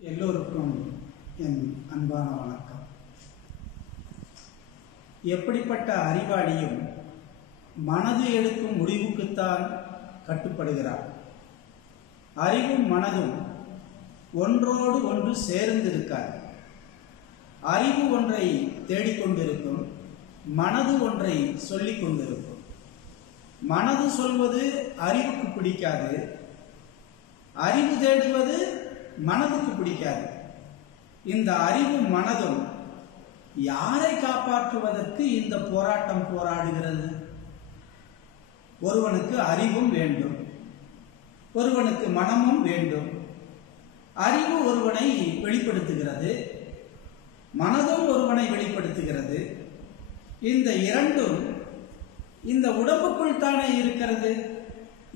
எல்லோருக்கும் என் அன்பான வணக்கம். எப்படிப்பட்ட அறிவாளியும் மனது எடுக்கும் முடிவுக்குத்தான் கட்டுப்படுகிறார். அறிவும் மனதும் ஒன்றோடு ஒன்று சேர்ந்திருக்கார். அறிவு ஒன்றை தேடிக்கொண்டிருக்கும், மனது ஒன்றை சொல்லிக் கொண்டிருக்கும். மனது சொல்வது அறிவுக்கு பிடிக்காது, அறிவு தேடுவது மனதுக்கு பிடிக்காது. இந்த அறிவும் மனதும் யாரை காப்பாற்றுவதற்கு இந்த போராட்டம் போராடுகிறது? ஒருவனுக்கு அறிவும் வேண்டும், ஒருவனுக்கு மனமும் வேண்டும். அறிவு ஒருவனை வெளிப்படுத்துகிறது, மனதும் ஒருவனை வெளிப்படுத்துகிறது. இந்த இரண்டும் இந்த உடம்புக்குள் தானே இருக்கிறது.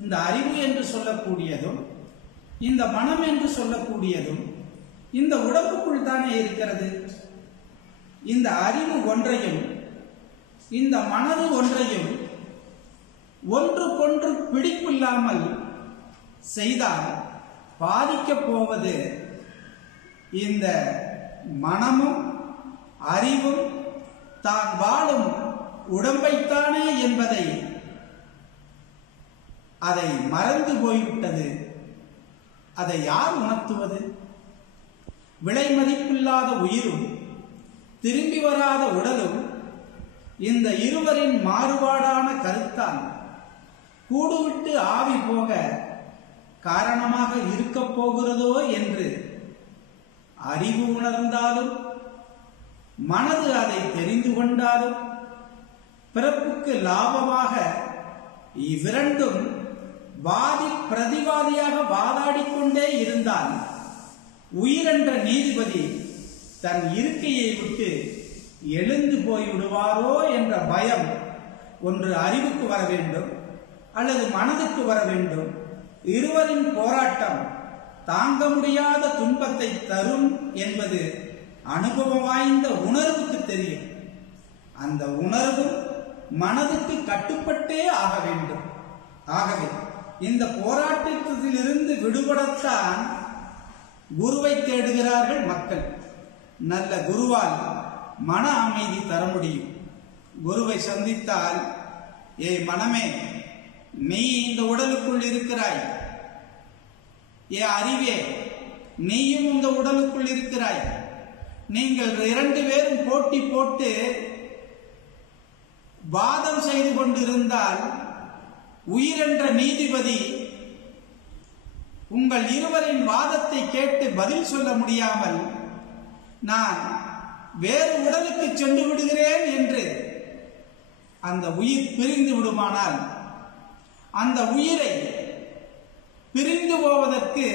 இந்த அறிவு என்று சொல்லக்கூடியதும் இந்த மனம் என்று சொல்லக்கூடியதும் இந்த உடம்புக்குள் தானே இருக்கிறது. இந்த அறிவு ஒன்றையும் இந்த மனது ஒன்றையும் ஒன்றுக்கொன்று பிடிப்பில்லாமல் செய்தால் பாதிக்கப் போவது இந்த மனமும் அறிவும் தான் வாழும் உடம்பைத்தானே என்பதை அதை மறந்து போய்விட்டது. அதை யார் உணர்த்துவது? விலை மதிப்பில்லாத உயிரும் திரும்பி வராத உடலும் இந்த இருவரின் மாறுபாடான கருத்தான் கூடுவிட்டு ஆவி போக காரணமாக இருக்கப் போகிறதோ என்று அறிவு உணர்ந்தாலும் மனது அதை தெரிந்து கொண்டாலும் பிறப்புக்கு லாபமாக இவ்விரண்டும் வாதி பிரதிவாதியாக வாதாடிக்கொண்டே இருந்தால் உயிரென்ற நீதிபதி தன் இருக்கையை விட்டு எழுந்து போய்விடுவாரோ என்ற பயம் ஒன்று அறிவுக்கு வர வேண்டும் அல்லது மனதுக்கு வர வேண்டும். இருவரின் போராட்டம் தாங்க முடியாத துன்பத்தை தரும் என்பது அனுபவம் வாய்ந்த உணர்வுக்கு தெரியும். அந்த உணர்வு மனதுக்கு கட்டுப்பட்டே ஆக வேண்டும். ஆகவே இந்த போராட்டத்திலிருந்து விடுபடத்தான் குருவை தேடுகிறார்கள் மக்கள். நல்ல குருவால் மன அமைதி தர முடியும். குருவை சந்தித்தால், ஏ மனமே, நீ இந்த உடலுக்குள் இருக்கிறாய். ஏ அறிவே, நீயும் இந்த உடலுக்குள் இருக்கிறாய். நீங்கள் இரண்டு பேரும் போட்டி போட்டு வாதம் செய்து கொண்டிருந்தால் உயிரென்ற நீதிபதி உங்கள் இருவரின் வாதத்தை கேட்டு பதில் சொல்ல முடியாமல் நான் வேறு உடலுக்கு சென்று விடுகிறேன் என்று அந்த உயிர் பிரிந்து விடுமானால், அந்த உயிரை பிரிந்து போவதற்கு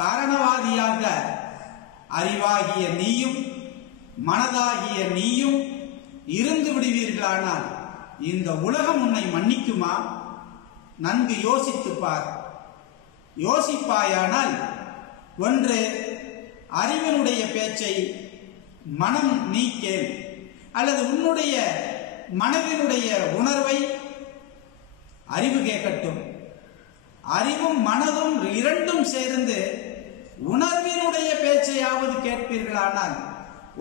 காரணவாதியாக அறிவாகிய நீயும் மனதாகிய நீயும் இருந்து விடுவீர்களானால் இந்த உலகம் உன்னை மன்னிக்குமா? நன்கு யோசித்துப்பார். யோசிப்பாயானால், ஒன்று, அறிவினுடைய பேச்சை மனம் நீ கேள், அல்லது உன்னுடைய மனதினுடைய உணர்வை அறிவு கேட்கட்டும். அறிவும் மனதும் இரண்டும் சேர்ந்து உணர்வினுடைய பேச்சையாவது கேட்பீர்களானால்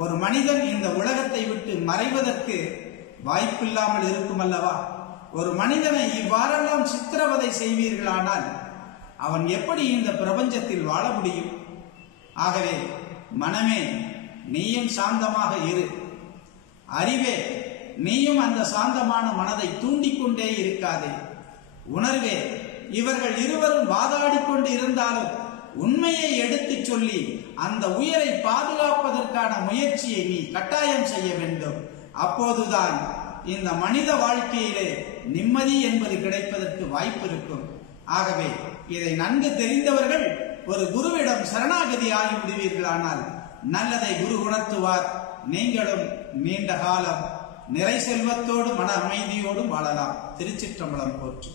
ஒரு மனிதன் இந்த உலகத்தை விட்டு மறைவதற்கு வாய்ப்பில்லாமல் இருக்கும் அல்லவா? ஒரு மனிதனை இவ்வாறெல்லாம் சித்திரவதை செய்வீர்களானால் அவன் எப்படி இந்த பிரபஞ்சத்தில் வாழ முடியும்? ஆகவே மனமே, நீயும் சாந்தமாக இரு. அறிவே, நீயும் அந்த சாந்தமான மனதை தூண்டிக்கொண்டே இருக்காதே. உணர்வே, இவர்கள் இருவரும் வாதாடிக்கொண்டு இருந்தாலும் உண்மையை எடுத்துச் சொல்லி அந்த உயிரை பாதுகாப்பதற்கான முயற்சியை நீ கட்டாயம் செய்ய வேண்டும். அப்போதுதான் இந்த மனித வாழ்க்கையிலே நிம்மதி என்பது கிடைப்பதற்கு வாய்ப்பு இருக்கும். ஆகவே இதை நன்கு தெரிந்தவர்கள் ஒரு குருவிடம் சரணாகதி ஆகிவிடுவீர்களானால் நல்லதை குரு உணர்த்துவார். நீங்களும் நீண்ட காலம் நிறை செல்வத்தோடு மன அமைதியோடும் வாழலாம். திருச்சிற்றம்பலம் போற்று.